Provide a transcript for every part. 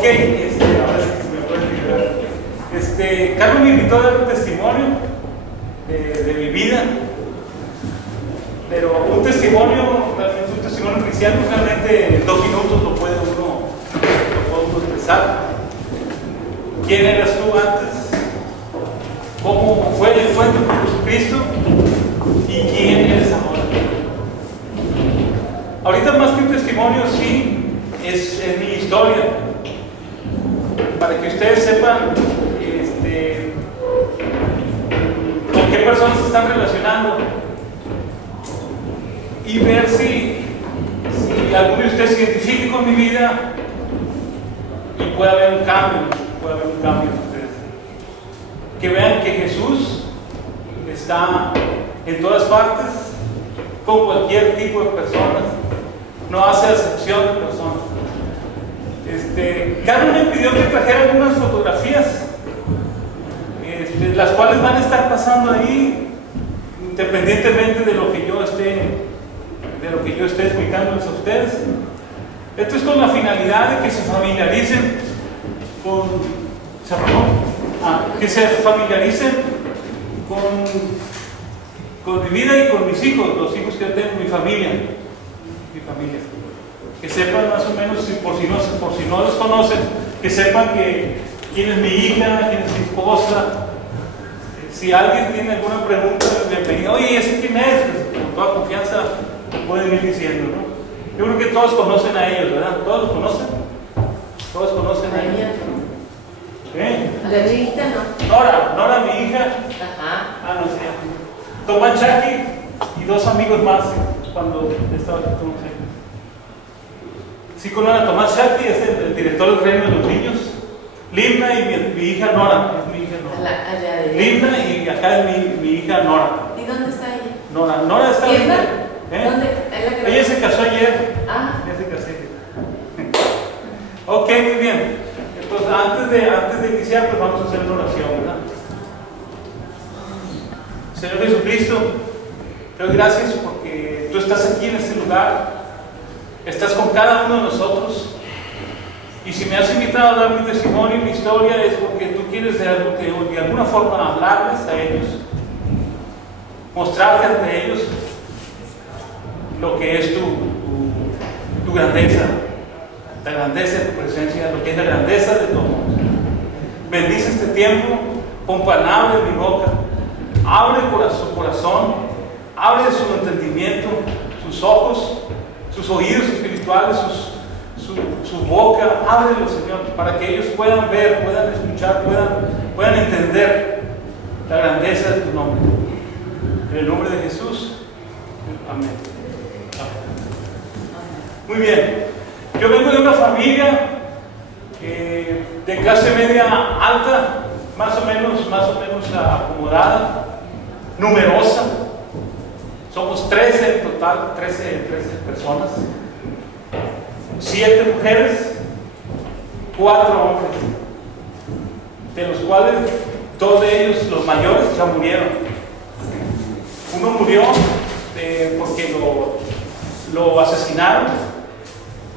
Ok, ahora sí que se me puede explicar. Carlos me invitó a dar un testimonio de mi vida, pero un testimonio, realmente un testimonio cristiano, realmente en 2 minutos lo puede uno expresar. ¿Quién eras tú antes? ¿Cómo fue el encuentro con Jesucristo? ¿Y quién eres ahora? Ahorita más que un testimonio, sí, es mi historia. Para que ustedes sepan con qué personas se están relacionando y ver si alguno de ustedes se identifique con mi vida y pueda haber un cambio en ustedes. Que vean que Jesús está en todas partes, con cualquier tipo de personas, no hace acepción de personas. Carlos me pidió que trajera algunas fotografías, las cuales van a estar pasando ahí, independientemente de lo que yo esté explicándoles a ustedes. Esto es con la finalidad de que se familiaricen con mi vida y con mis hijos, los hijos que yo tengo, mi familia. Que sepan más o menos, por si no los conocen, que sepan quién es mi hija, quién es mi esposa. Si alguien tiene alguna pregunta, me pedí, oye, ¿ese quién es? Pues, con toda confianza pueden ir diciendo, ¿no? Yo creo que todos conocen a ellos, ¿verdad? ¿Todos los conocen? ¿Todos conocen a ellos? ¿Eh? A la chiquita no. Nora, mi hija. Ajá. No sé. Tomás Chaki y 2 amigos más cuando estaba aquí con nosotros. Sí, conocen a Tomás Chaki, es el director del Reino de los Niños. Limna y mi hija Nora. Es mi hija Nora. Allá de Limna y acá es mi hija Nora. ¿Y dónde está ella? Nora está ¿Quién va? ¿Eh? ¿Dónde? Ella se casó ayer. Ah. Ella se casó ayer. Ok, muy bien. Entonces, antes de iniciar, pues vamos a hacer una oración, ¿verdad? Señor Jesucristo, te doy gracias porque tú estás aquí en este lugar, estás con cada uno de nosotros, y si me has invitado a dar mi testimonio y mi historia es porque tú quieres de alguna forma hablarles a ellos, mostrarte ante ellos lo que es tu grandeza, la grandeza de tu presencia, lo que es la grandeza de tu amor. Bendice este tiempo, pon palabra en mi boca, abre su corazón, abre su entendimiento, sus ojos, sus oídos espirituales, su boca, ábrelo, Señor, para que ellos puedan ver, puedan escuchar, puedan entender la grandeza de tu nombre. En el nombre de Jesús, amén. Muy bien, yo vengo de una familia de clase media alta, más o menos acomodada, numerosa. Somos 13 en total, 13 personas, 7 mujeres, 4 hombres, de los cuales 2 de ellos, los mayores, ya murieron. Uno murió porque lo asesinaron,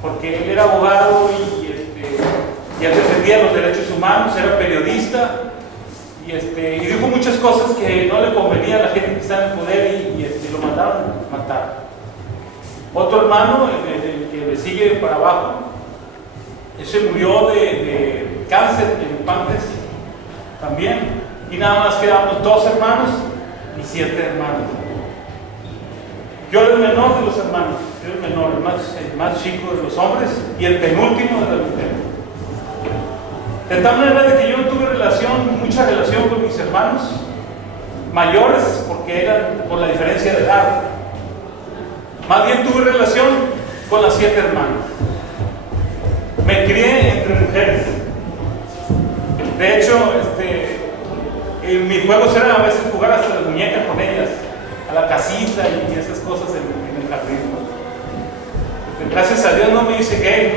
porque él era abogado y él defendía los derechos humanos, era periodista y dijo muchas cosas que no le convenía a la gente que estaba en el poder y lo mandaron a matar. Otro hermano, el que le sigue para abajo, ese murió de cáncer en páncreas también, y nada más quedamos 2 hermanos y 7 hermanos. Yo era el menor de los hermanos, el más chico de los hombres y el penúltimo de las mujeres. De tal manera de que yo no tuve mucha relación con mis hermanos mayores, porque eran por la diferencia de edad. Más bien tuve relación con las 7 hermanas. Me crié entre mujeres. De hecho, mis juegos eran a veces jugar hasta las muñecas con ellas, a la casita y esas cosas en el jardín. Gracias a Dios no me hice gay.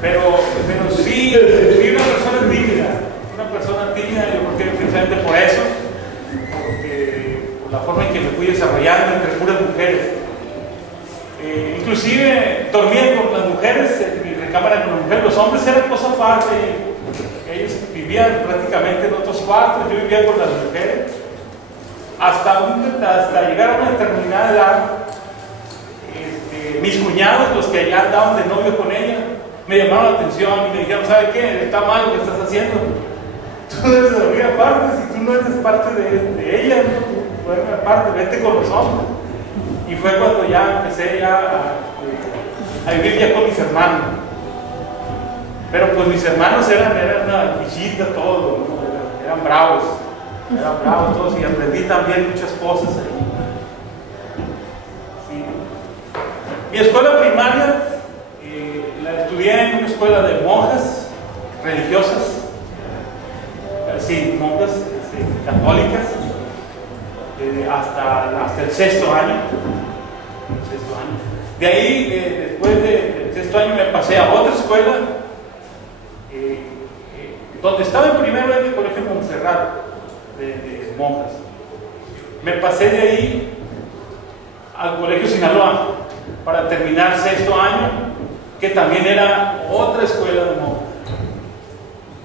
Pero sí, fui una persona tímida, yo creo que precisamente por eso, por la forma en que me fui desarrollando entre puras mujeres. Inclusive dormía con las mujeres, en mi recámara con las mujeres. Los hombres eran cosa aparte, ellos vivían prácticamente en otros cuartos, yo vivía con las mujeres. Hasta llegar a una determinada edad, mis cuñados, los que ya andaban de novio con ella, me llamaron la atención y me dijeron: ¿sabe qué? Está mal lo que estás haciendo. Tú debes dormir aparte, si tú no eres parte de ella, ¿no? Tú duerme aparte, vete con los hombres. Y fue cuando ya empecé a vivir ya con mis hermanos. Pero pues mis hermanos eran una fichita, todo, ¿no? Eran bravos todos, y aprendí también muchas cosas ahí. Sí. Mi escuela primaria la estudié en una escuela de monjas religiosas, monjas católicas, hasta el sexto año. De ahí, después del sexto año, me pasé a otra escuela, donde estaba en primero en el colegio Montserrat, de monjas. Me pasé de ahí al colegio Sinaloa para terminar sexto año, que también era otra escuela de monjas.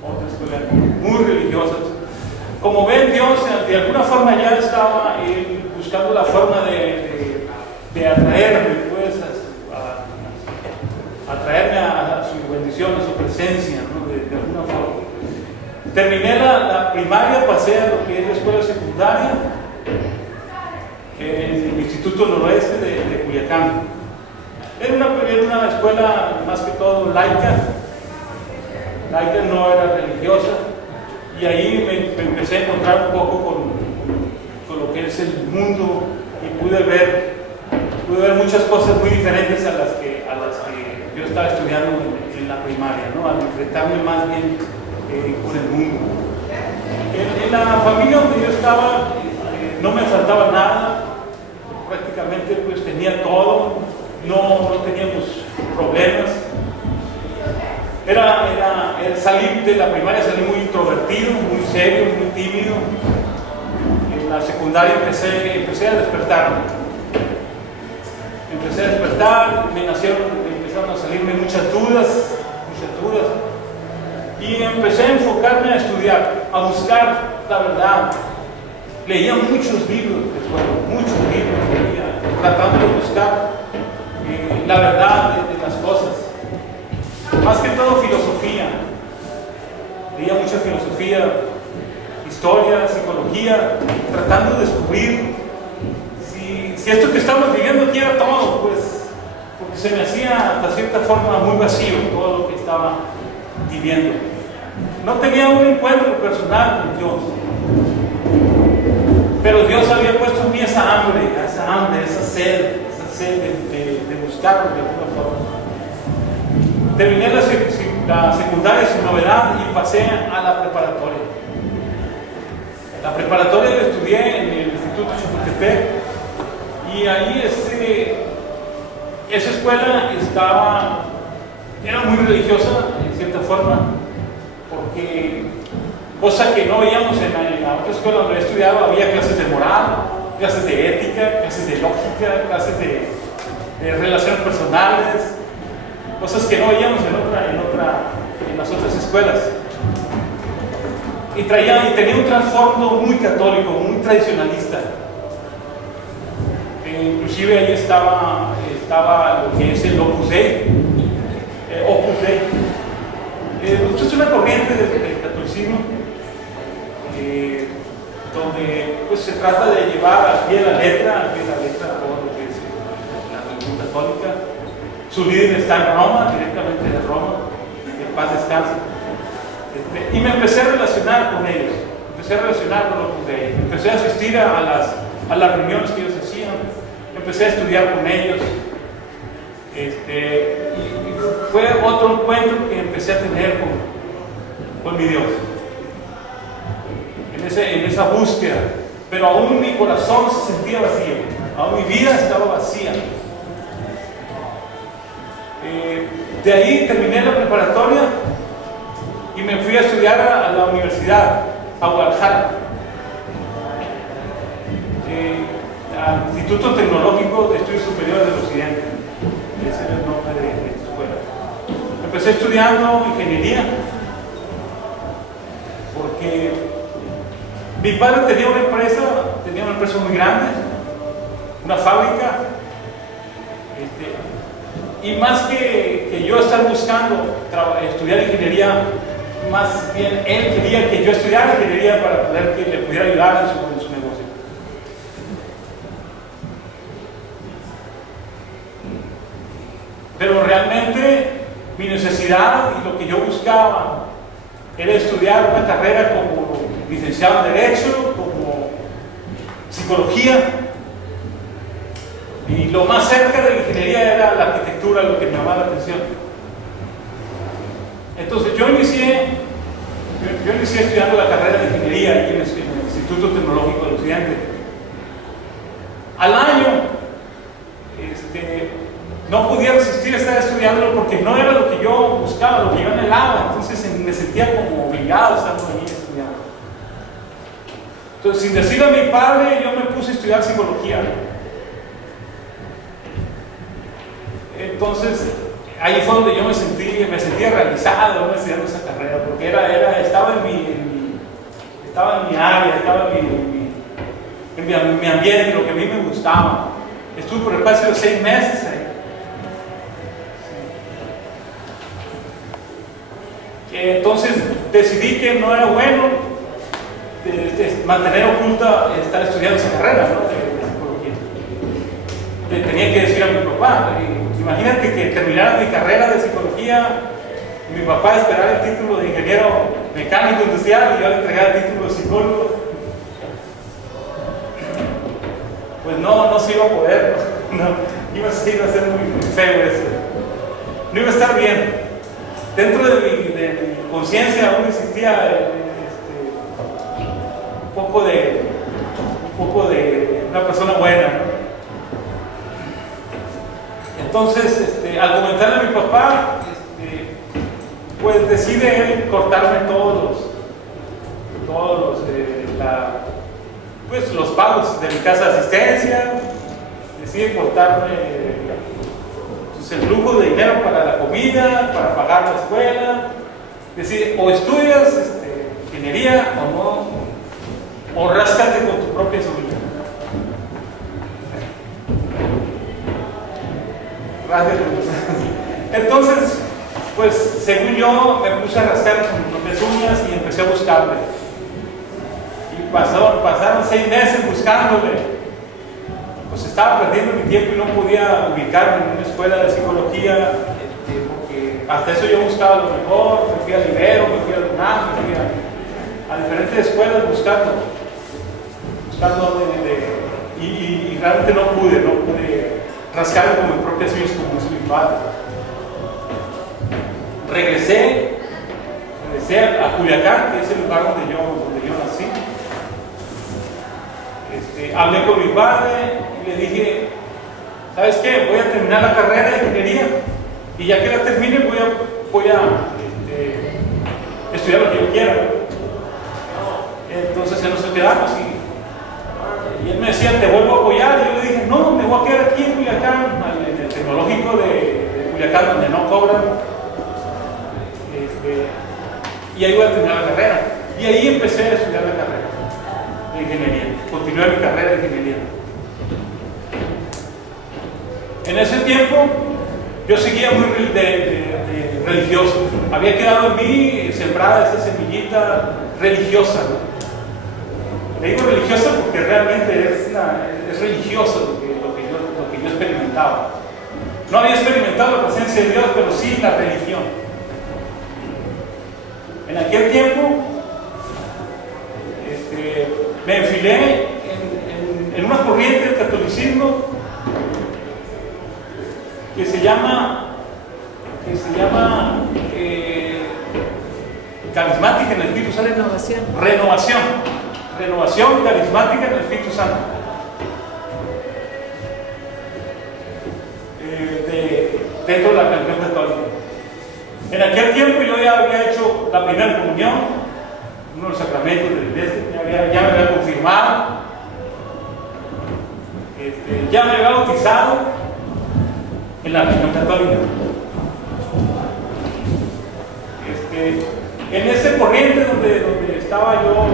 Otra escuela muy religiosa. Como ven, Dios de alguna forma ya estaba buscando la forma de atraerme, pues, atraerme a su bendición, a su presencia, ¿no? De alguna forma. Terminé la primaria, pasé a lo que es la escuela secundaria en el Instituto Noroeste de Culiacán. Era una escuela más que todo laica, no era religiosa, y ahí me empecé a encontrar un poco con lo que es el mundo, y pude ver muchas cosas muy diferentes a las que yo estaba estudiando en la primaria, ¿no? Al enfrentarme más bien con el mundo. En la familia donde yo estaba no me faltaba nada, prácticamente pues tenía todo, no teníamos problemas. Salir de la primaria, salí muy introvertido, muy serio, muy tímido. En la secundaria empecé a despertarme. Empezaron a salirme muchas dudas, y empecé a enfocarme a estudiar, a buscar la verdad. Leía muchos libros, leía, tratando de buscar la verdad de las cosas. Más que todo filosofía. Leía mucha filosofía, historia, psicología, tratando de descubrir si esto que estamos viviendo aquí era todo, pues, porque se me hacía hasta cierta forma muy vacío todo lo que estaba viviendo. No tenía un encuentro personal con Dios, pero Dios había puesto en mí esa hambre, esa sed de buscarlo de alguna forma. Terminé la secundaria sin novedad y pasé a la preparatoria. La preparatoria la estudié en el Instituto Chapultepec, y ahí esa escuela era muy religiosa en cierta forma, porque cosa que no veíamos en la otra escuela donde he estudiado. Había clases de moral, clases de ética, clases de lógica, clases de relaciones personales, cosas que no veíamos en las otras escuelas. Y tenía un trasfondo muy católico, muy tradicionalista. Inclusive ahí estaba lo que es el Opus Dei. Es una corriente del catolicismo, donde pues se trata de llevar al pie de la letra todo lo que es la religión católica. Su líder está en Roma, directamente de Roma, que en paz descanse. Y me empecé a relacionar con ellos, empecé a asistir a las reuniones que ellos hacían, empecé a estudiar con ellos. Y fue otro encuentro que empecé a tener con mi Dios, en esa búsqueda. Pero aún mi corazón se sentía vacío, aún mi vida estaba vacía. De ahí terminé la preparatoria y me fui a estudiar a la universidad, a Guadalajara, al Instituto Tecnológico de Estudios Superiores del Occidente. empecé estudiando ingeniería, porque mi padre tenía una empresa muy grande, una fábrica, y más que yo estar buscando estudiar ingeniería, más bien él quería que yo estudiara ingeniería para poder que le pudiera ayudar en su negocio. Pero realmente mi necesidad y lo que yo buscaba era estudiar una carrera como licenciado en Derecho, como psicología, y lo más cerca de la ingeniería era la arquitectura, lo que me llamaba la atención. Entonces yo inicié estudiando la carrera de ingeniería ahí en el Instituto Tecnológico del Occidente. Al año no podía resistir a estar estudiándolo porque no era lo que yo buscaba, lo que yo anhelaba. Entonces me sentía como obligado a estar ahí estudiando. Entonces, sin decirle a mi padre, yo me puse a estudiar psicología. Entonces ahí fue donde yo me sentía realizado estudiando esa carrera, porque estaba en mi área, estaba en mi ambiente, lo que a mí me gustaba. Estuve por el espacio de 6 meses ahí. Entonces decidí que no era bueno mantener oculta estar estudiando esa carrera, ¿no? de psicología. Le tenía que decir a mi papá, imagínate que terminara mi carrera de psicología y mi papá esperara el título de ingeniero mecánico industrial y yo le entregara el título de psicólogo. Pues no se iba a poder, iba a ser muy feo eso. No iba a estar bien. Dentro de mi conciencia aún existía un poco de una persona buena, ¿no? Entonces, al comentarle a mi papá, pues decide él cortarme todos los pagos de mi casa de asistencia, decide cortarme el flujo de dinero para la comida, para pagar la escuela, decide o estudias ingeniería o no, o ráscate con tu propia seguridad. Entonces, pues según yo me puse a rascar con mis propias uñas y empecé a buscarle. Y pasaron 6 meses buscándole. Pues estaba perdiendo mi tiempo y no podía ubicarme en una escuela de psicología, porque hasta eso yo buscaba lo mejor. Me fui a Libero, me fui a UNAM, me fui a diferentes escuelas buscando y realmente no pude rascarme con mis propias uñas como hizo mi padre. Regresé a Culiacán, que es el lugar donde yo nací. Hablé con mi padre y le dije, ¿sabes qué? Voy a terminar la carrera de ingeniería y ya que la termine voy a estudiar lo que yo quiera. Entonces nos quedamos y él me decía, te vuelvo a apoyar, y yo le dije, no, me voy a quedar aquí en Culiacán, en el tecnológico de Culiacán, donde no cobran, y ahí voy a terminar la carrera. Y ahí empecé a estudiar la carrera de ingeniería, continué mi carrera de ingeniería. En ese tiempo yo seguía muy religioso, había quedado en mí sembrada esa semillita religiosa. Le digo religiosa porque realmente es religioso lo que yo experimentaba. No había experimentado la presencia de Dios, pero sí la religión. En aquel tiempo me enfilé en una corriente del catolicismo que se llama carismática en el Espíritu Santo. Renovación carismática en el Espíritu Santo. Dentro de la religión católica. En aquel tiempo yo ya había hecho la primera comunión, uno de los sacramentos de la iglesia, ya me había confirmado, ya me había bautizado en la religión católica. En ese corriente donde estaba yo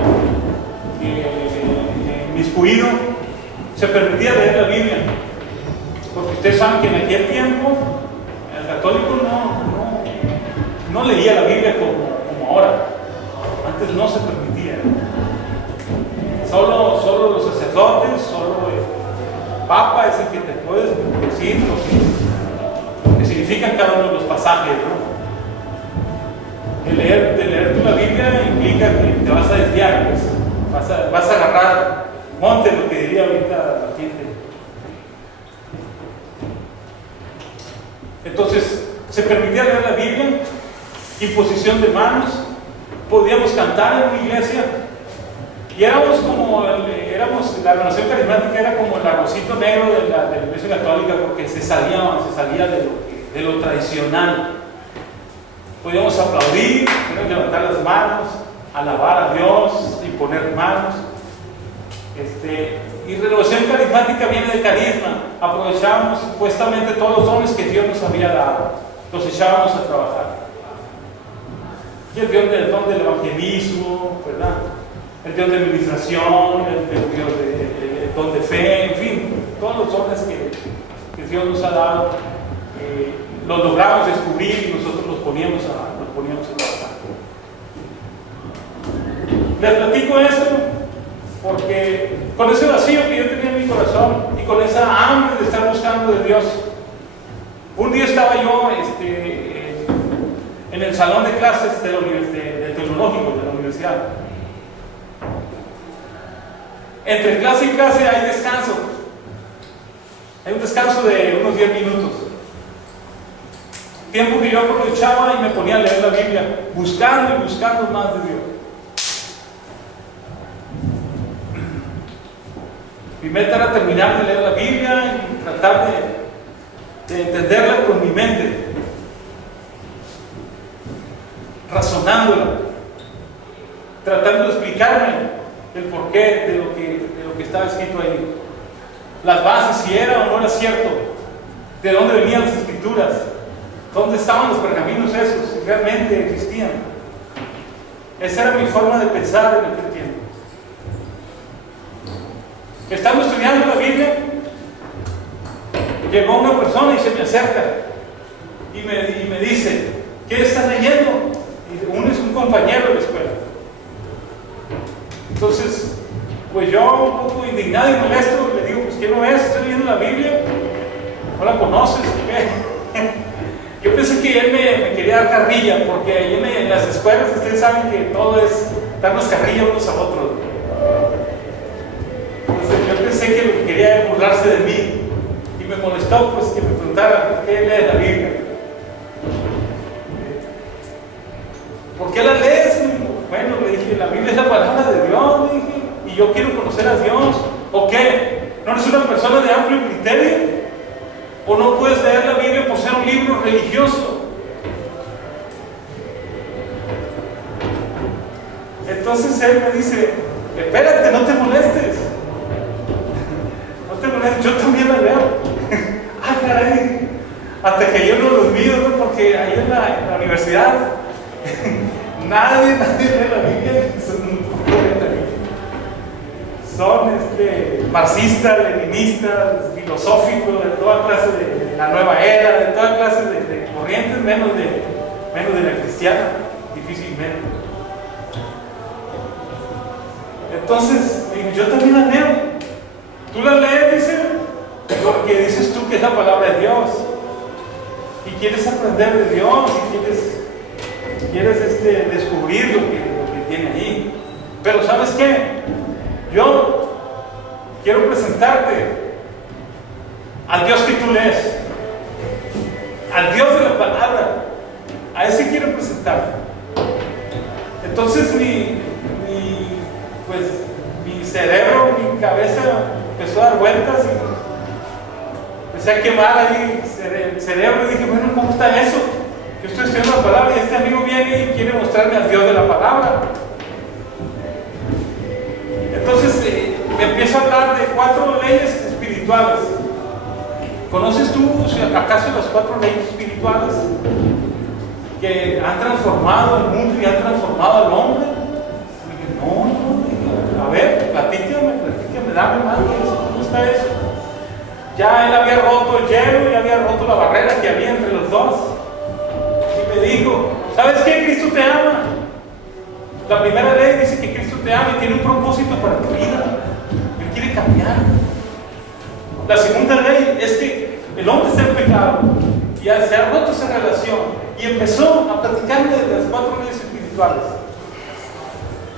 inmiscuido, se permitía leer la Biblia. Porque ustedes saben que en aquel tiempo el católico no leía la Biblia como ahora. Antes no se permitía. Solo los sacerdotes, solo el Papa es el que te puede decir lo que significan cada uno de los pasajes, ¿no? De leer tú la Biblia implica que te vas a desviar, pues. Vas a agarrar monte, lo que diría ahorita la gente. Entonces, se permitía leer la Biblia, imposición de manos, podíamos cantar en una iglesia, y la renovación carismática era como el arrocito negro de la iglesia católica, porque se salía de lo tradicional. Podíamos aplaudir, podíamos levantar las manos, alabar a Dios, imponer manos. Y renovación carismática viene de carisma. Aprovechábamos supuestamente todos los dones que Dios nos había dado, los echábamos a trabajar. Y el don del evangelismo, ¿verdad? El don de administración, el don de fe, en fin, todos los dones que Dios nos ha dado, los logramos descubrir y nosotros los poníamos a trabajar. Les platico esto porque con ese vacío que yo tenía en mi corazón y con esa hambre de estar buscando de Dios, un día estaba yo en el salón de clases del tecnológico de la universidad. Entre clase y clase hay descanso. Hay un descanso de unos 10 minutos. Tiempo que yo aprovechaba y me ponía a leer la Biblia, buscando y buscando más de Dios. Mi meta era terminar de leer la Biblia y tratar de entenderla con mi mente, razonándola, tratando de explicarme el porqué de lo que estaba escrito ahí, las bases, si era o no era cierto, de dónde venían las escrituras, dónde estaban los pergaminos esos, si realmente existían. Esa era mi forma de pensar en aquel tiempo. Estando estudiando la Biblia, llegó una persona y se me acerca y me dice: ¿qué estás leyendo? Y uno es un compañero de la escuela. Entonces, pues yo, un poco indignado y molesto, le digo: pues ¿qué no ves? ¿Estás leyendo la Biblia? ¿No la conoces? ¿Qué? Yo pensé que él me quería dar carrilla, porque ahí en las escuelas ustedes saben que todo es darnos carrilla unos a otros. Entonces yo pensé que lo que quería era burlarse de mí, y me molestó pues que me preguntara: ¿por qué lees la Biblia? ¿Por qué la lees? Bueno, le dije: la Biblia es la palabra de Dios, le dije, y yo quiero conocer a Dios. ¿O qué? ¿No eres una persona de amplio criterio? ¿O no puedes leer la Biblia por ser un libro religioso? Entonces él me dice: espérate, no te molestes. No te molestes, yo también la leo. Ah, caray. Hasta que yo no los míos, ¿no? Porque ahí en la universidad nadie lee la Biblia, son un poco de la Biblia. Son marxistas, leninistas, filosóficos, de toda clase de la nueva era, de toda clase de corrientes, menos de la cristiana, difícilmente. Entonces, yo también la leo. ¿Tú la lees? Dice, porque dices tú que es la palabra de Dios. Y quieres aprender de Dios, y quieres descubrir lo que tiene ahí. Pero ¿sabes qué? Yo quiero presentarte al Dios que tú lees, al Dios de la palabra. A ese quiero presentarte. Entonces mi cerebro, mi cabeza empezó a dar vueltas y empecé a quemar ahí el cerebro, y dije: bueno, ¿cómo está eso? Yo estoy estudiando la palabra y este amigo viene y quiere mostrarme al Dios de la palabra. Entonces me empiezo a hablar de 4 leyes espirituales. ¿Conoces tú acaso las 4 leyes espirituales? que han transformado el mundo y han transformado al hombre. Y dije, no, a ver, platícame, dame más, ¿cómo está eso? Ya él había roto el hielo, ya había roto la barrera que había entre los dos. Y me dijo, ¿sabes qué? Cristo te ama. La primera ley dice que Cristo te ama y tiene un propósito para tu vida. Él quiere cambiar. La segunda ley es que el hombre está en pecado y se ha roto esa relación. Y empezó a platicarme de las 4 leyes espirituales.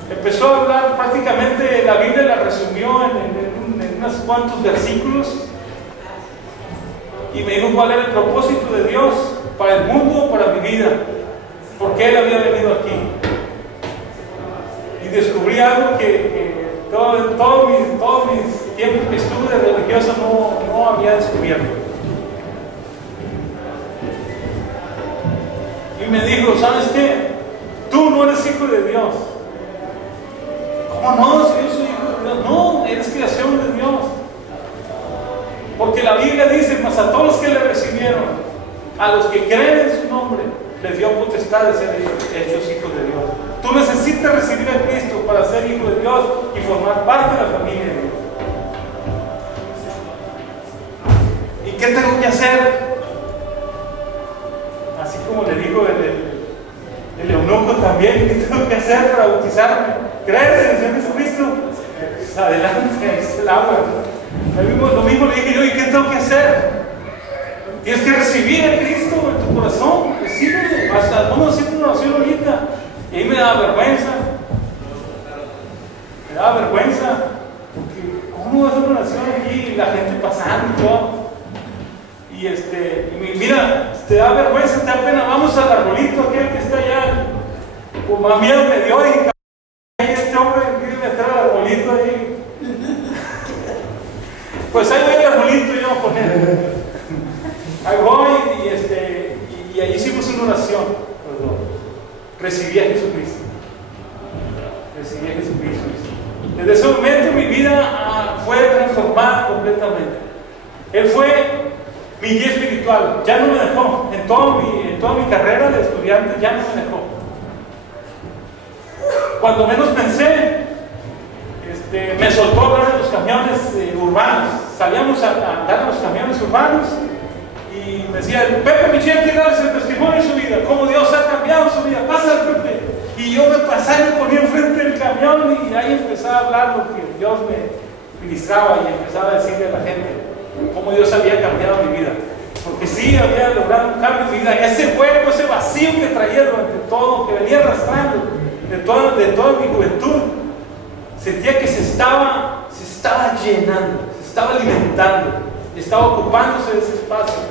Empezó a hablar, prácticamente la Biblia la resumió en unos cuantos versículos. Y me dijo cuál era el propósito de Dios para el mundo, para mi vida. ¿Por qué Él había venido aquí? Y descubrí algo que todo mis tiempos que estuve de religioso no había descubierto. Y me dijo, ¿sabes qué? Tú no eres hijo de Dios. ¿Cómo no? Si yo soy hijo de Dios. No, eres creación de Dios. Porque la Biblia dice, mas a todos los que le recibieron, a los que creen en su nombre, les dio potestad de ser hechos hijos de Dios. Tú necesitas recibir a Cristo para ser hijo de Dios y formar parte de la familia de Dios. ¿Y qué tengo que hacer? Así como le digo el eunuco también, ¿qué tengo que hacer para bautizarme? ¿Crees en el Señor Jesucristo? Pues adelante, es el agua. Lo mismo le dije yo, ¿y qué tengo que hacer? Tienes que recibir a Cristo en tu corazón, recíbelo. Vamos a hacer una oración ahorita. Y ahí me daba vergüenza. Porque ¿cómo vas a hacer una oración aquí? La gente pasando y todo. Y mira, te da vergüenza, te da pena. Vamos al arbolito aquel que está allá. Pues más miedo me dio y este hombre quiere meter al arbolito ahí. Pues ahí voy al arbolito y yo a poner. Ahí voy y ahí hicimos una oración. Recibí a Jesucristo. Desde ese momento mi vida fue transformada completamente. Él fue mi guía espiritual. Ya no me dejó. En toda mi carrera de estudiante ya no me dejó. Cuando menos pensé, me soltó a hablar de los camiones urbanos. Salíamos a andar en los camiones urbanos y me decía, Pepe Michel quiere darles el testimonio de su vida, cómo Dios ha cambiado su vida. Pasa, Pepe. Y yo me pasaba y me ponía enfrente del camión y ahí empezaba a hablar lo que Dios me ministraba y empezaba a decirle a la gente cómo Dios había cambiado mi vida. Porque sí había logrado un cambio en mi vida. Ese hueco, ese vacío que traía durante todo, que venía arrastrando de toda mi juventud, sentía que se estaba llenando, se estaba alimentando, estaba ocupándose de ese espacio.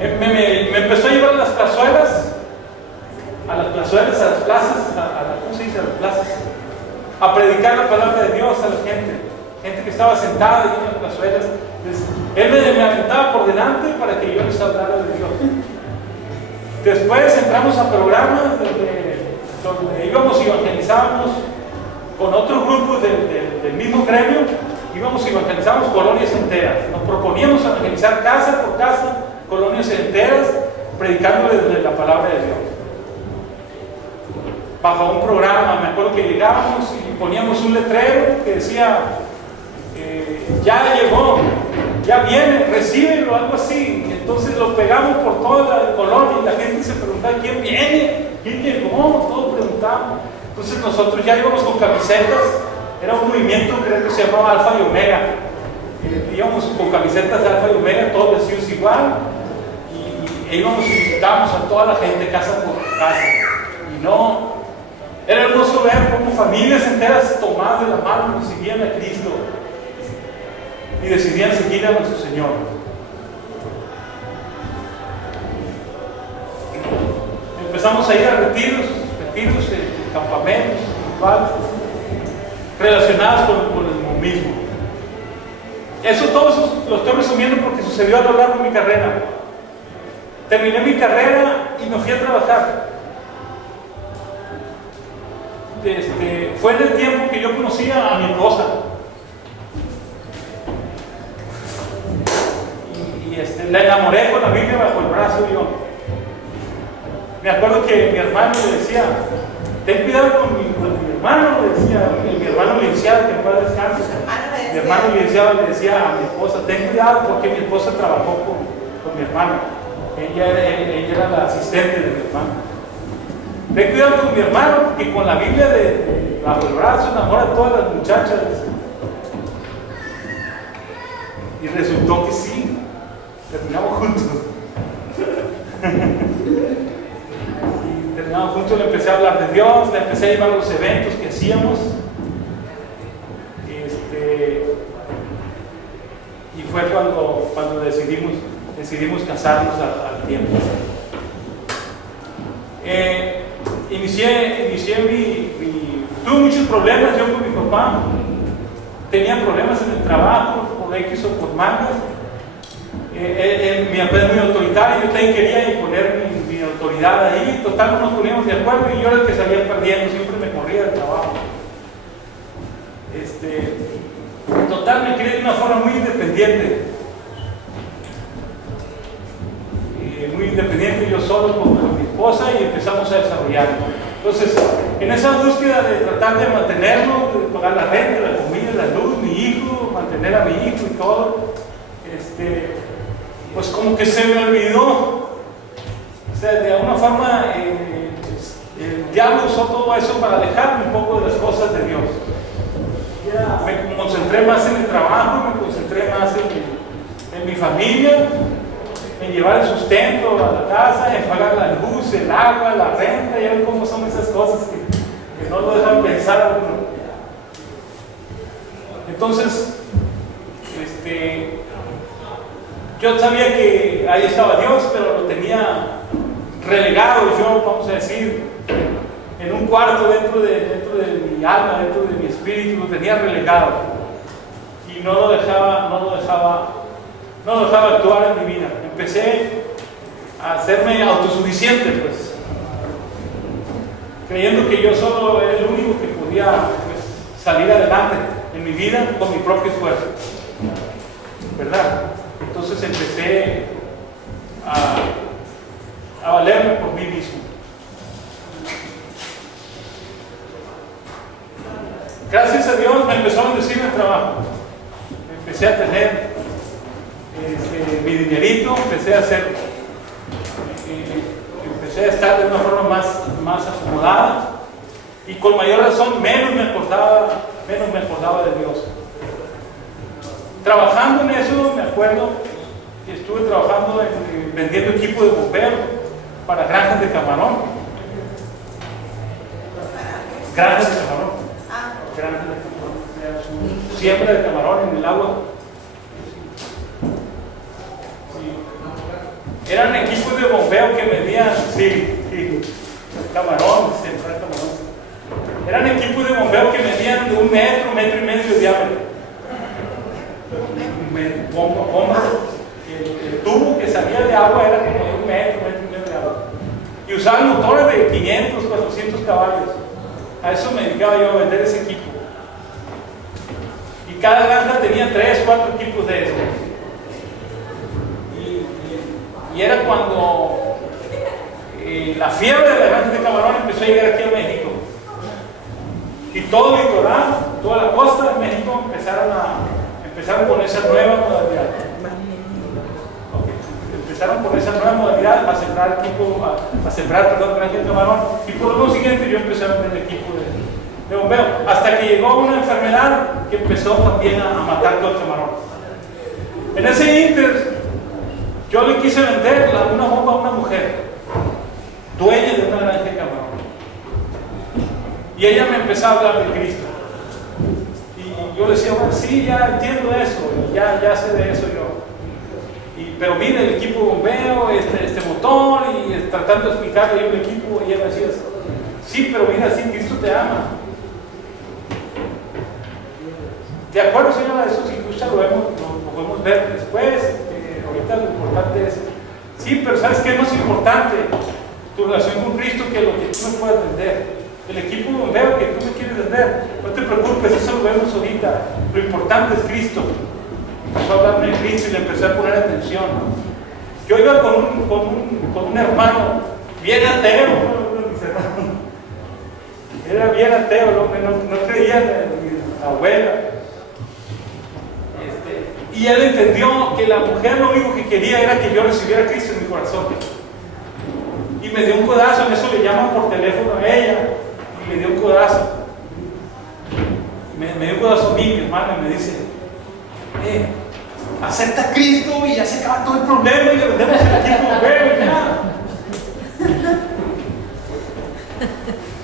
Me empezó a llevar a las plazuelas, a las plazas, ¿cómo se dice? A las plazas, a predicar la palabra de Dios a la gente que estaba sentada ahí en las plazuelas. Él me aventaba por delante para que yo les hablara de Dios. Después entramos a programas donde íbamos y evangelizábamos con otros grupos del mismo gremio, íbamos y evangelizábamos colonias enteras. Nos proponíamos evangelizar casa por casa, colonias enteras, predicándoles la palabra de Dios. Bajo un programa, me acuerdo que llegábamos y poníamos un letrero que decía, ya llegó, ya viene, recíbelo, algo así. Entonces lo pegamos por toda la colonia y la gente se preguntaba, ¿quién viene? ¿Quién llegó? Todos preguntaban. Entonces nosotros ya íbamos con camisetas, era un movimiento, creo que se llamaba Alfa y Omega. Íbamos con camisetas de Alfa y Omega, todos vestidos igual, y íbamos y visitábamos a toda la gente, casa por casa. Y no, era hermoso ver cómo familias enteras tomadas de la mano recibían a Cristo y decidían seguir a nuestro Señor. Empezamos a ir a retiros, campamentos, relacionados con el momismo. Eso todo lo estoy resumiendo porque sucedió a lo largo de mi carrera. Terminé mi carrera y me fui a trabajar. Fue en el tiempo que yo conocía a mi esposa. Y la enamoré con la Biblia bajo el brazo yo. Me acuerdo que mi hermano le decía, ten cuidado con mi hermano, le decía, mi hermano licenciado, que en paz descanse. Mi hermano licenciado le decía a mi esposa, ten cuidado porque mi esposa trabajó con mi hermano. Ella era la asistente de mi hermano. Ten cuidado con mi hermano porque con la Biblia bajo el brazo enamora a todas las muchachas. Y resultó que sí, terminamos juntos. Y terminamos juntos, le empecé a hablar de Dios, le empecé a llevar a los eventos que hacíamos. Y fue cuando decidimos casarnos al tiempo. Tuve muchos problemas yo con mi papá. Tenía problemas en el trabajo, por X o por mangas. Mi papá es muy autoritario, yo también quería imponer mi autoridad ahí. Total, no nos poníamos de acuerdo y yo era el que salía perdiendo, siempre me corría del trabajo. Total, me crié de una forma muy independiente. Muy independiente, yo solo con mi esposa, y empezamos a desarrollarlo. Entonces, en esa búsqueda de tratar de mantenerlo, de pagar la renta, la comida, la luz, mi hijo, mantener a mi hijo y todo, pues como que se me olvidó. O sea, de alguna forma, el diablo usó todo eso para alejarme un poco de las cosas de Dios. Me concentré más en el trabajo, me concentré más en mi familia, en llevar el sustento a la casa, en pagar la luz, el agua, la renta. Ya ven cómo son esas cosas que no lo dejan pensar a uno. Entonces, yo sabía que ahí estaba Dios, pero lo tenía relegado yo, vamos a decir, en un cuarto dentro de mi alma, dentro de mi espíritu, lo tenía relegado. Y no lo dejaba actuar en mi vida. Empecé a hacerme autosuficiente, pues, creyendo que yo solo era el único que podía, pues, salir adelante en mi vida con mi propio esfuerzo, ¿verdad? Entonces empecé a valerme por mí mismo. Gracias a Dios me empezó a bendecir el trabajo. Empecé a tener mi dinerito, empecé a estar de una forma más acomodada, y con mayor razón menos me acordaba de Dios. Trabajando en eso, me acuerdo que estuve trabajando vendiendo equipo de bombero para granjas de camarón. Granjas de camarón. Granjas de camarón. Siembra de camarón en el agua. Eran equipos de bombeo que medían, camarón, sembrar camarón. Eran equipos de bombeo que medían de 1 metro, 1,5 metros de diámetro. Bomba. El tubo que salía de agua era como de 1 metro, 1,5 metros de agua. Y usaban motores de 500, 400 caballos. A eso me dedicaba yo, a vender ese equipo. Y cada granja tenía 3, 4 equipos de esos. Y era cuando la fiebre de la granja de camarón empezó a llegar aquí a México. Y todo el litoral, toda la costa de México empezaron con esa nueva modalidad. Empezaron con esa nueva modalidad a sembrar granja de camarón. Y por lo siguiente yo empecé a vender equipo de bombeo. Hasta que llegó una enfermedad que empezó también a matar todo el camarón. En ese inter, yo le quise vender una bomba a una mujer, dueña de una granja de camarón. Y ella me empezó a hablar de Cristo. Y yo le decía, bueno, sí, ya entiendo eso, y ya sé de eso yo. Pero mire el equipo de bombeo, este motor, y tratando de explicarle yo el equipo, y ella me decía, sí, pero mira, sí, Cristo te ama. De acuerdo, señora, eso si gusta lo podemos ver después. Ahorita lo importante es, sí, pero ¿sabes qué es más importante? Tu relación con Cristo que lo que tú me puedes vender. El equipo de bombeo que tú me quieres vender, no te preocupes, eso lo vemos ahorita. Lo importante es Cristo. Empezó a hablarme de Cristo y le empecé a poner atención. Yo iba con un hermano bien ateo, era bien ateo, no creía en mi abuela. Y él entendió que la mujer lo único que quería era que yo recibiera a Cristo en mi corazón. Y me dio un codazo, en eso le llaman por teléfono a ella, y me dio un codazo. Me dio un codazo a mí, mi hermano, y me dice, acepta a Cristo y ya se acaba todo el problema y le vendemos el equipo y ya.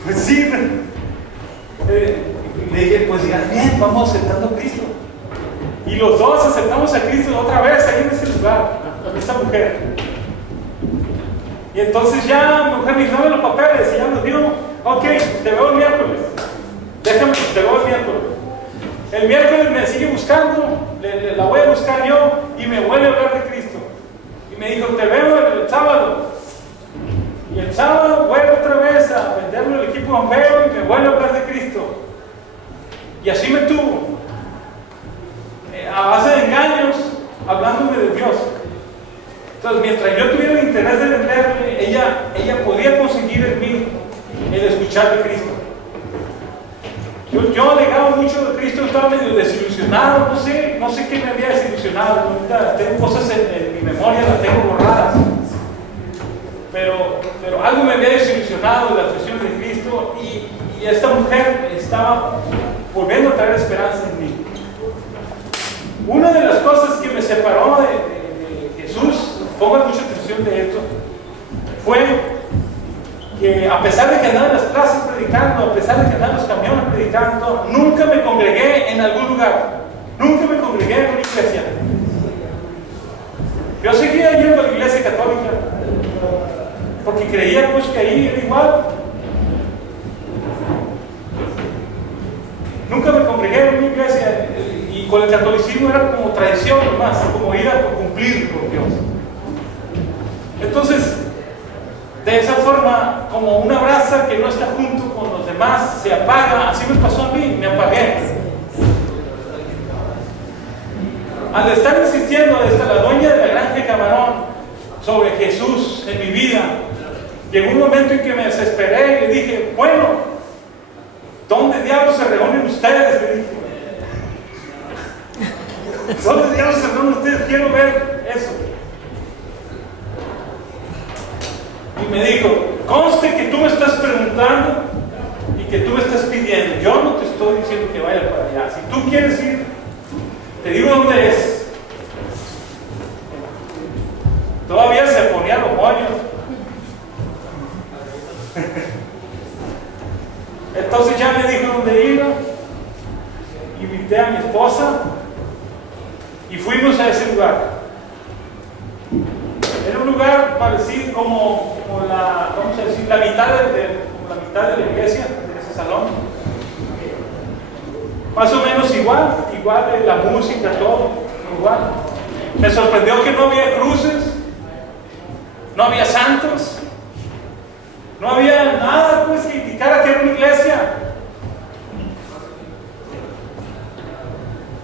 Pues sí, le dije, pues ya bien, vamos aceptando a Cristo. Y los dos aceptamos a Cristo otra vez ahí en ese lugar, esta mujer. Y entonces ya la mujer me dijo, dame los papeles, y ya nos dio, ok, te veo el miércoles. Déjame, te veo el miércoles. El miércoles me sigue buscando, la voy a buscar yo, y me vuelve a hablar de Cristo. Y me dijo, te veo el sábado. Y el sábado vuelvo otra vez a venderle el equipo a Bombero y me vuelve a hablar de Cristo. Y así me tuvo. A base de engaños, hablándome de Dios. Entonces, mientras yo tuviera el interés de venderle, ella podía conseguir en mí el escuchar de Cristo. Yo alegaba mucho de Cristo, estaba medio desilusionado, no sé qué me había desilusionado. Ahorita tengo cosas en mi memoria, las tengo borradas. Pero algo me había desilusionado de la cuestión de Cristo y esta mujer estaba volviendo a traer esperanza en mí. Una de las cosas que me separó de Jesús, pongan mucha atención de esto, fue que a pesar de que andaba en las plazas predicando, a pesar de que andaba en los camiones predicando, nunca me congregué en algún lugar, nunca me congregué en una iglesia. Yo seguía yendo a la iglesia católica, porque creía pues que ahí era igual. Nunca me congregué en una iglesia. Y con el catolicismo era como tradición nomás, como ir a cumplir con Dios. Entonces, de esa forma, como una brasa que no está junto con los demás, se apaga. Así me pasó a mí, me apagué. Al estar insistiendo hasta la dueña de la granja de Camarón sobre Jesús en mi vida, llegó un momento en que me desesperé y le dije, bueno, ¿dónde diablos se reúnen ustedes? Le dije. ¿Dónde diablos se reúnen ustedes? Quiero ver eso. Y me dijo, conste que tú me estás preguntando y que tú me estás pidiendo. Yo no te estoy diciendo que vaya para allá. Si tú quieres ir, te digo dónde es. Todavía se ponía los moños. Entonces ya me dijo dónde iba. Invité a mi esposa y fuimos a ese lugar. Era un lugar parecido como la, vamos a decir, la mitad de la iglesia, de ese salón. Más o menos igual de la música, todo igual. Me sorprendió que no había cruces, no había santos, no había nada pues que indicara que era una iglesia.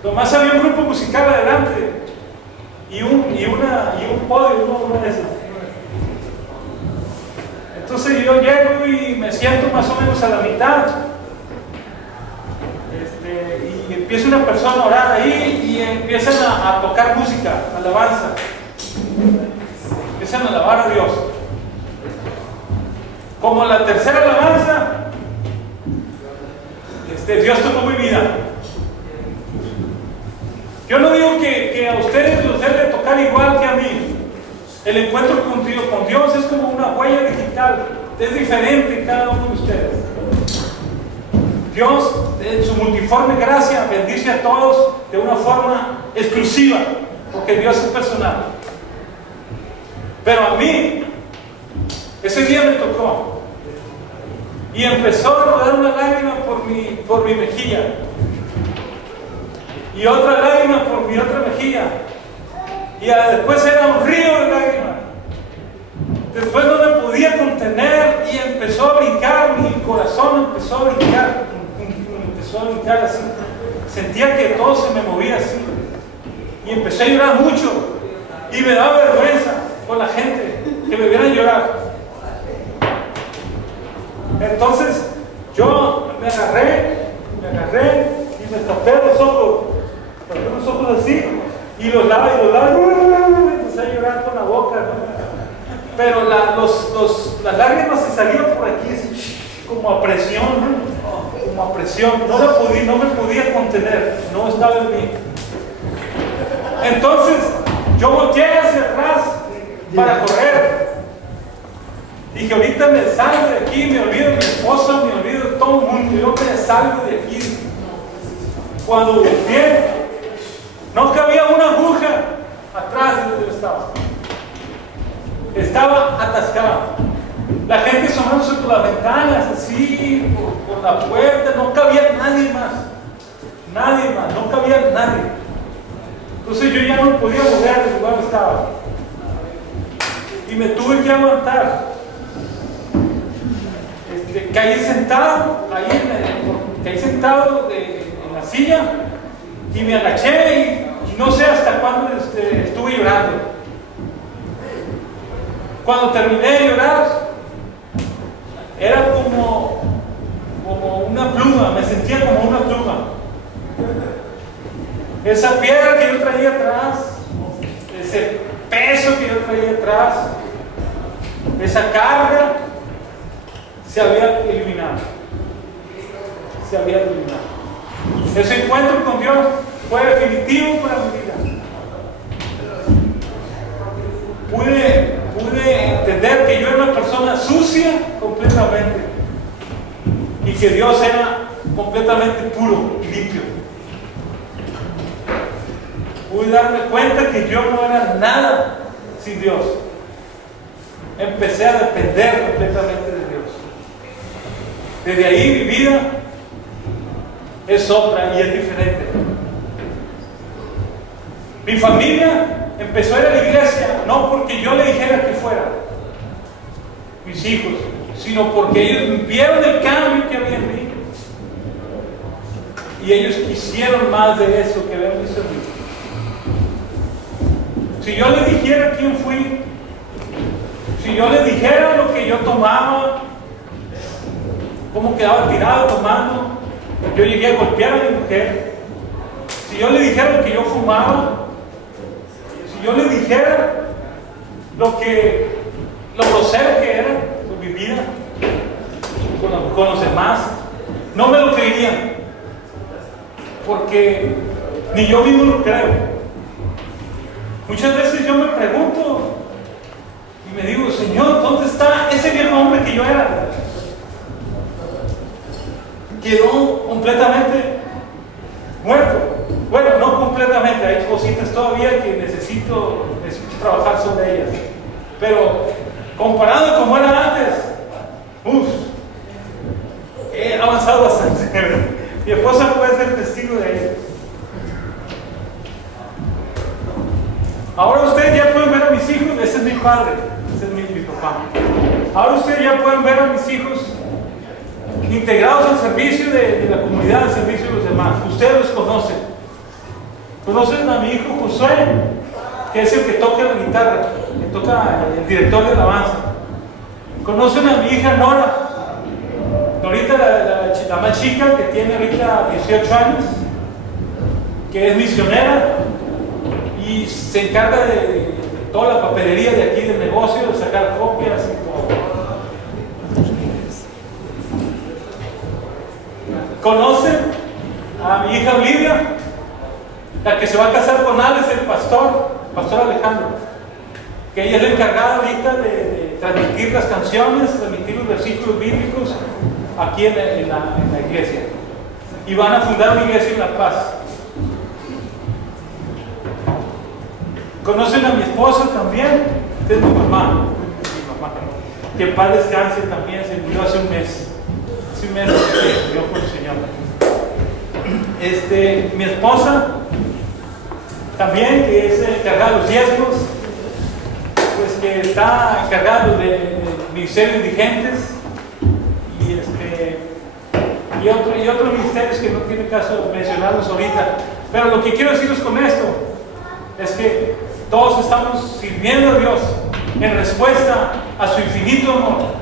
Nomás había un grupo musical adelante y un podio, una de esas. Entonces yo llego y me siento más o menos a la mitad. Y empieza una persona a orar ahí y empiezan a tocar música, alabanza. Empiezan a alabar a Dios. Como la tercera alabanza, Dios tocó mi vida. Yo no digo que a ustedes los debe tocar igual que a mí. El encuentro con Dios es como una huella digital. Es diferente en cada uno de ustedes. Dios, en su multiforme gracia, bendice a todos de una forma exclusiva, porque Dios es personal. Pero a mí, ese día me tocó. Y empezó a rodar una lágrima por mi mejilla. Y otra lágrima por mi otra mejilla. Y después era un río de lágrimas. Después no me podía contener y empezó a brincar, mi corazón empezó a brincar así. Sentía que todo se me movía así. Y empecé a llorar mucho. Y me daba vergüenza con la gente que me vieran llorar. Entonces yo me agarré y me tapé los ojos así, y los labios, empecé a llorar con la boca, ¿no? Pero las lágrimas se salían por aquí, así, como a presión, ¿no? Como a presión, no me podía contener, no estaba en mí. Entonces yo volteé hacia atrás para correr. Dije, ahorita me salgo de aquí, me olvido de mi esposa, me olvido de todo el mundo, yo me salgo de aquí. Cuando volteé, no cabía una aguja atrás de donde yo estaba. Estaba atascado. La gente asomándose por las ventanas, así, por la puerta, no cabía nadie más, no cabía nadie. Entonces yo ya no podía mover del lugar donde estaba. Y me tuve que aguantar. Caí sentado en la silla y me agaché y no sé hasta cuándo estuve llorando. Cuando terminé de llorar, era como una pluma, me sentía como una pluma. Esa piedra que yo traía atrás, ese peso que yo traía atrás, esa carga, se había eliminado. Ese encuentro con Dios fue definitivo para mi vida. Pude entender que yo era una persona sucia completamente y que Dios era completamente puro y limpio. Pude darme cuenta que yo no era nada sin Dios. Empecé a depender completamente de Dios. Desde ahí mi vida es otra y es diferente. Mi familia empezó a ir a la iglesia no porque yo le dijera que fuera, mis hijos, sino porque ellos vieron el cambio que había en mí y ellos quisieron más de eso que habían visto en mí. Si yo les dijera quién fui, si yo les dijera lo que yo tomaba, cómo quedaba tirado tomando, yo llegué a golpear a mi mujer, si yo le dijera lo que yo fumaba, si yo le dijera lo grosero que era con mi vida, con los demás, no me lo creerían, porque ni yo mismo lo creo. Muchas veces yo me pregunto y me digo, Señor, ¿dónde está ese viejo hombre que yo era? Quedó completamente muerto. Bueno, no completamente, hay cositas todavía que necesito trabajar sobre ellas. Pero comparado con como era antes, he avanzado bastante. Mi esposa puede ser testigo de ello. Ahora ustedes ya pueden ver a mis hijos, ese es mi padre, ese es mi papá. Ahora ustedes ya pueden ver a mis hijos integrados al servicio de la comunidad, al servicio de los demás. Ustedes los conocen. Conocen a mi hijo Josué, que es el que toca la guitarra, que toca el director de alabanza. Conocen a mi hija Nora, Norita, la más chica, que tiene ahorita 18 años, que es misionera y se encarga de toda la papelería de aquí del negocio, de sacar copias y todo. Conocen a mi hija Olivia, la que se va a casar con Alex, el pastor Alejandro, que ella es la encargada ahorita de transmitir las canciones, transmitir los versículos bíblicos aquí en la iglesia. Y van a fundar una iglesia en La Paz. Conocen a mi esposa también, que es mi mamá, que en paz descanse también, se murió hace un mes. Hace un mes que murió por el Señor. Mi esposa también, que es encargada de los diezmos, pues que está encargado de ministerios dirigentes y otros ministerios que no tiene caso mencionarlos ahorita. Pero lo que quiero deciros con esto es que todos estamos sirviendo a Dios en respuesta a su infinito amor.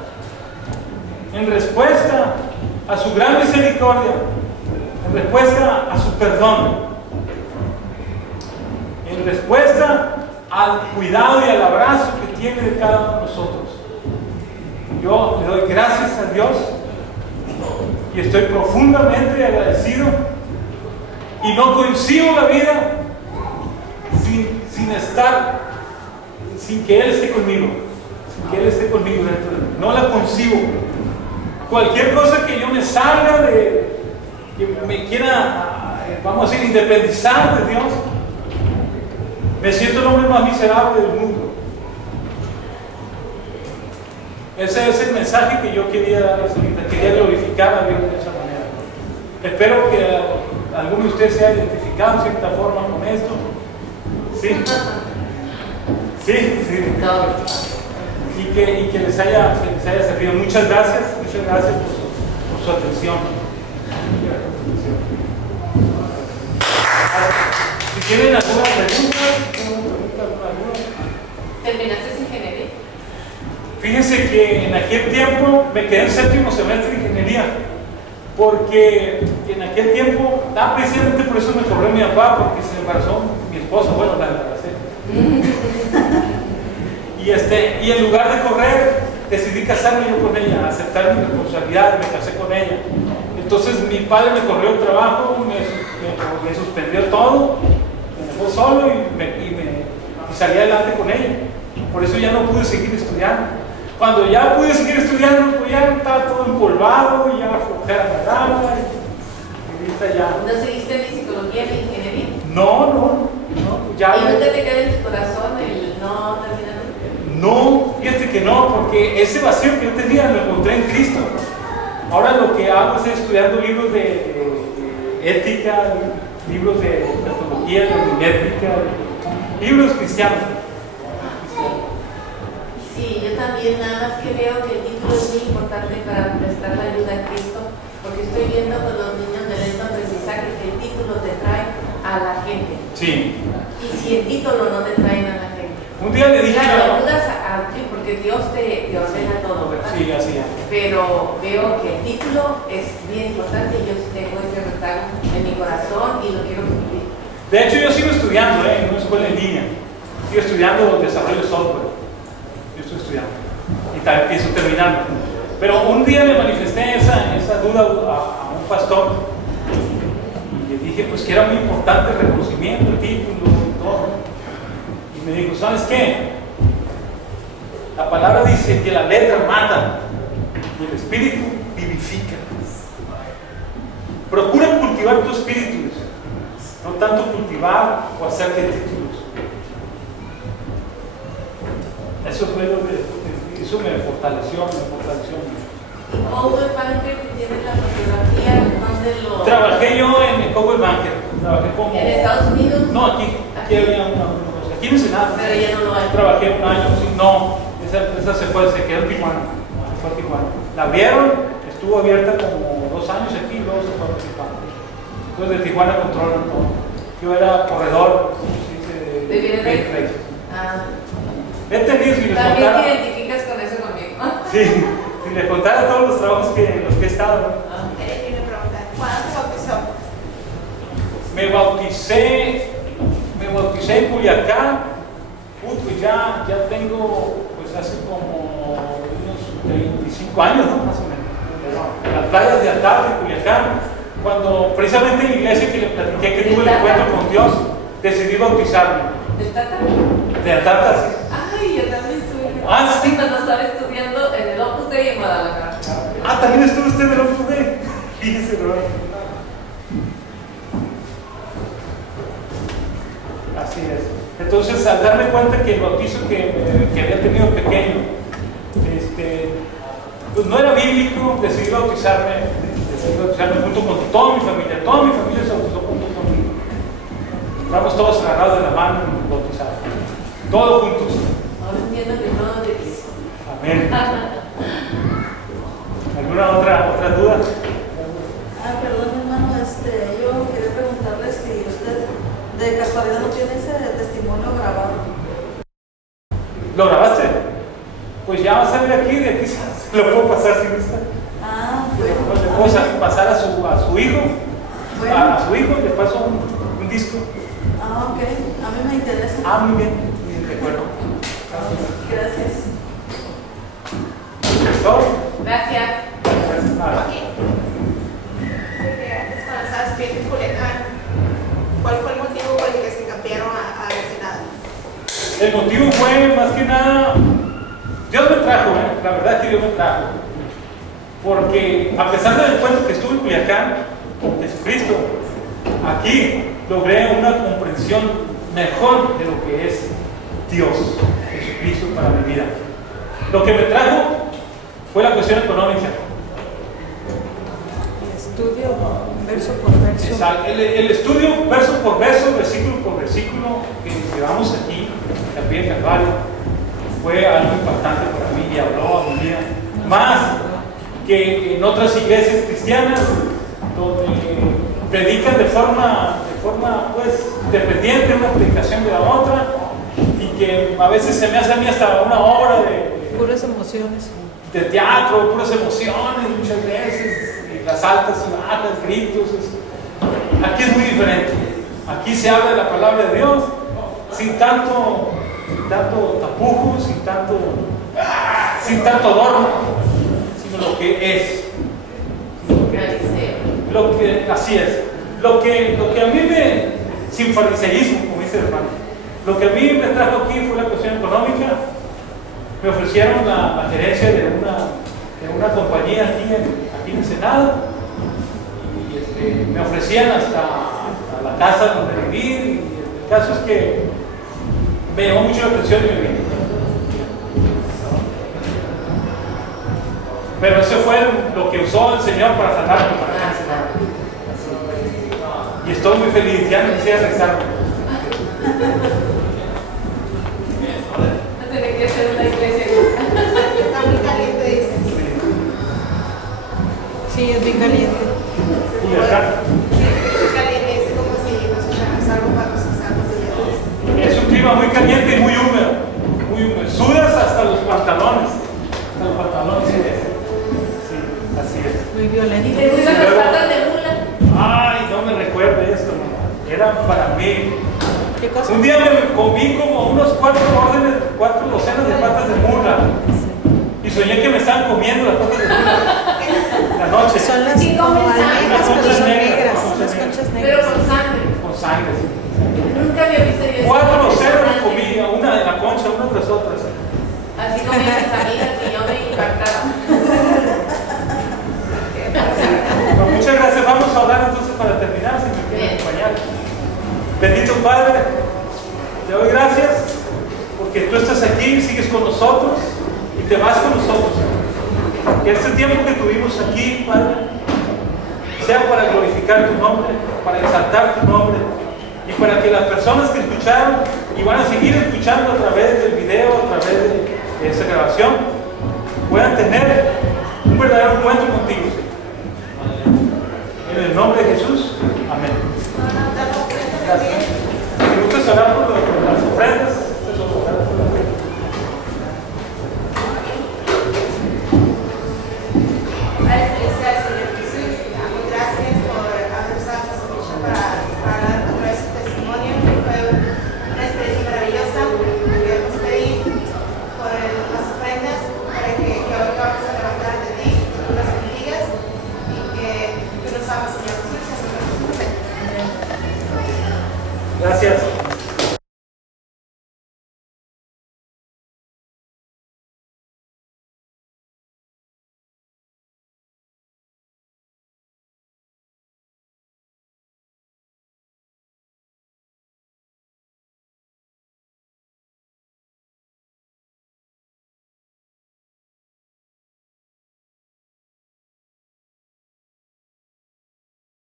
en respuesta a su gran misericordia, en respuesta a su perdón, en respuesta al cuidado y al abrazo que tiene de cada uno de nosotros. Yo le doy gracias a Dios y estoy profundamente agradecido, y no concibo la vida sin que Él esté conmigo, que Él esté conmigo dentro de mí. No la concibo. Cualquier cosa que yo me salga de, que me quiera, vamos a decir, independizar de Dios, me siento el hombre más miserable del mundo. Ese es el mensaje que yo quería darles ahorita. Quería glorificar a Dios de esa manera. Espero que alguno de ustedes se haya identificado en cierta forma con esto. Sí. Sí, sí. Y que les haya servido. Muchas gracias por su atención. Si tienen alguna pregunta, ¿terminaste ingeniería? Fíjense que en aquel tiempo me quedé en séptimo semestre de ingeniería, porque en aquel tiempo, precisamente por eso me corrió mi papá, porque se embarazó mi esposa, bueno, la embaracé. Y en lugar de correr, decidí casarme yo con ella, aceptar mi responsabilidad, y me casé con ella. Entonces mi padre me corrió el trabajo, me suspendió todo, me dejó solo y salí adelante con ella. Por eso ya no pude seguir estudiando. Cuando ya pude seguir estudiando, pues ya estaba todo empolvado, y ya flojera me daba, y ahorita ya. ¿No seguiste ni psicología ni ingeniería? No, ya. ¿Y no te queda en tu corazón el no terminar? No, fíjate que no, porque ese vacío que yo tenía lo encontré en Cristo. Ahora lo que hago es estudiando libros de ética, libros de metodología, de hermenéutica, libros cristianos. Sí, yo también, nada más que veo que el título es muy importante para prestar la ayuda a Cristo, porque estoy viendo con los niños de lento aprendizaje que el título te trae a la gente. Sí. Y si el título no te trae a la gente. Un día le dije claro, ayudas a ti, porque Dios te ordena todo, ¿verdad? Sí, así es. Pero veo que el título es bien importante y yo tengo ese rezago en mi corazón y lo quiero cumplir. De hecho, yo sigo estudiando en una escuela en línea. Sigo estudiando desarrollo de software. Yo estoy estudiando. Y también pienso terminando. Pero un día le manifesté esa duda a un pastor. Y le dije, pues que era muy importante el reconocimiento, el título y todo. Y me dijo, ¿sabes qué? La palabra dice que la letra mata y el espíritu vivifica. Procura cultivar tu espíritu, no tanto cultivar o hacerte títulos. Eso fue lo que eso me fortaleció. ¿Y Coldwell Banker, que tiene la fotografía, dónde lo...? Trabajé yo en Coldwell Banker. Trabajé como... ¿En Estados Unidos? No, aquí había una cosa. Aquí no sé nada. Pero ya no lo hay. Trabajé un año, sí, no. Esa empresa se quedó en Tijuana. La abrieron, estuvo abierta como 2 años aquí y luego se fue a Tijuana. Entonces de Tijuana controlan todo. Yo era corredor ¿De bienes raíces. Ah. He tenido, si les También contara, te identificas con eso conmigo. sí, si les contara todos los trabajos en los que he estado. Tiene pregunta. ¿Cuándo se bautizó? Me bauticé en Culiacán. Pues ya tengo, pues hace como unos 25 años, ¿no? Más o menos. En las playas de Altarte, Culiacán, cuando precisamente en la iglesia que le platiqué que tuve el encuentro con Dios, decidí bautizarme. ¿Del Tata? De Altarte, sí. Ay, yo también estuve. Sí. Cuando estaba estudiando en el Opus Dei en Guadalajara. También estuvo usted en el Opus Dei. Fíjese, ¿no? Así es. Entonces, al darme cuenta que el bautizo que había tenido pequeño, pues no era bíblico, decidí bautizarme junto con toda mi familia. Toda mi familia se bautizó junto conmigo. Estamos todos agarrados de la mano y bautizados. Todos juntos. Ahora entiendo que todo de Cristo. Amén. ¿Alguna otra duda? Perdón, hermano, yo quería preguntarle si usted de casualidad no tiene ese testimonio grabado. ¿Lo grabaste? pues ya va a salir aquí, de aquí se lo puedo pasar si gusta. Ah, Le bueno. puedo pasar a su hijo, Bueno. a su hijo le paso un disco. Ah, ok. A mí me interesa. Ah, muy bien, de acuerdo. Gracias. ¿Todo? Gracias. Gracias. Nada. Antes cuando estabas bien en Culiacán, ¿cuál fue el motivo por el que se cambiaron a Ensenada? El motivo fue más que nada, Dios me trajo, la verdad que Dios me trajo. Porque a pesar del encuentro que estuve en Culiacán con Jesucristo, aquí logré una comprensión mejor de lo que es Dios, Jesucristo para mi vida. Lo que me trajo fue la cuestión económica. Estudio verso por verso. Exacto. El estudio verso por verso, versículo por versículo que llevamos aquí, también en Calvario, fue algo impactante para mí y habló a mi vida. Más que en otras iglesias cristianas, donde predican de forma pues, dependiente una predicación de la otra, y que a veces se me hace a mí hasta una obra Puras emociones. de teatro, puras emociones muchas veces, y las altas y bajas, gritos. Aquí es muy diferente. Aquí se habla de la palabra de Dios sin tanto tapujo, sin tanto adorno, sino lo que es. Así es. Lo que a mí sin fariseísmo, como dice el hermano, lo que a mí me trajo aquí fue la cuestión económica. Me ofrecieron la gerencia de una compañía aquí en Ensenada, y me ofrecían hasta la casa donde vivir, y el caso es que me llamó mucho la atención y me vine. Pero eso fue lo que usó el Señor para sanarme para acá en Ensenada. Y estoy muy feliz, ya no quisiera regresarme. No tiene que ser una iglesia. Está muy caliente, dice. Sí, es bien caliente. Culiacán. Está caliente, dice como si nosotros algo para procesarnos de Es un clima muy caliente y muy húmedo. Muy húmedo. Sudas hasta los pantalones. Hasta los pantalones. Sí, así es. Muy ¿Y violento. te gustan las patas de mula? Ay, no me recuerde esto, mamá. Era para mí. ¿Qué cosa? Un día me comí como unos 4 docenas de patas de mula. Y soñé que me estaban comiendo las patas de mula. La noche. Son las Sí, como comen sangre. almejas, pero son Negras, negras. conchas Son las negras. conchas Pero negras. con sangre. Con sangre, sí. Nunca había visto yo eso. 4 docenas me comí, una de la concha, una tras otra. Así comían mis amigas y yo me impactaba. Pues muchas gracias. Vamos a hablar entonces para terminar, si me quieren acompañar. Bendito Padre, te doy gracias porque tú estás aquí, sigues con nosotros y te vas con nosotros. Que este tiempo que tuvimos aquí, Padre, sea para glorificar tu nombre, para exaltar tu nombre y para que las personas que escucharon y van a seguir escuchando a través del video, a través de esta grabación, puedan tener un verdadero encuentro contigo, Señor. En el nombre de Jesús, amén. Ensenada. Gracias. Si gustas orar por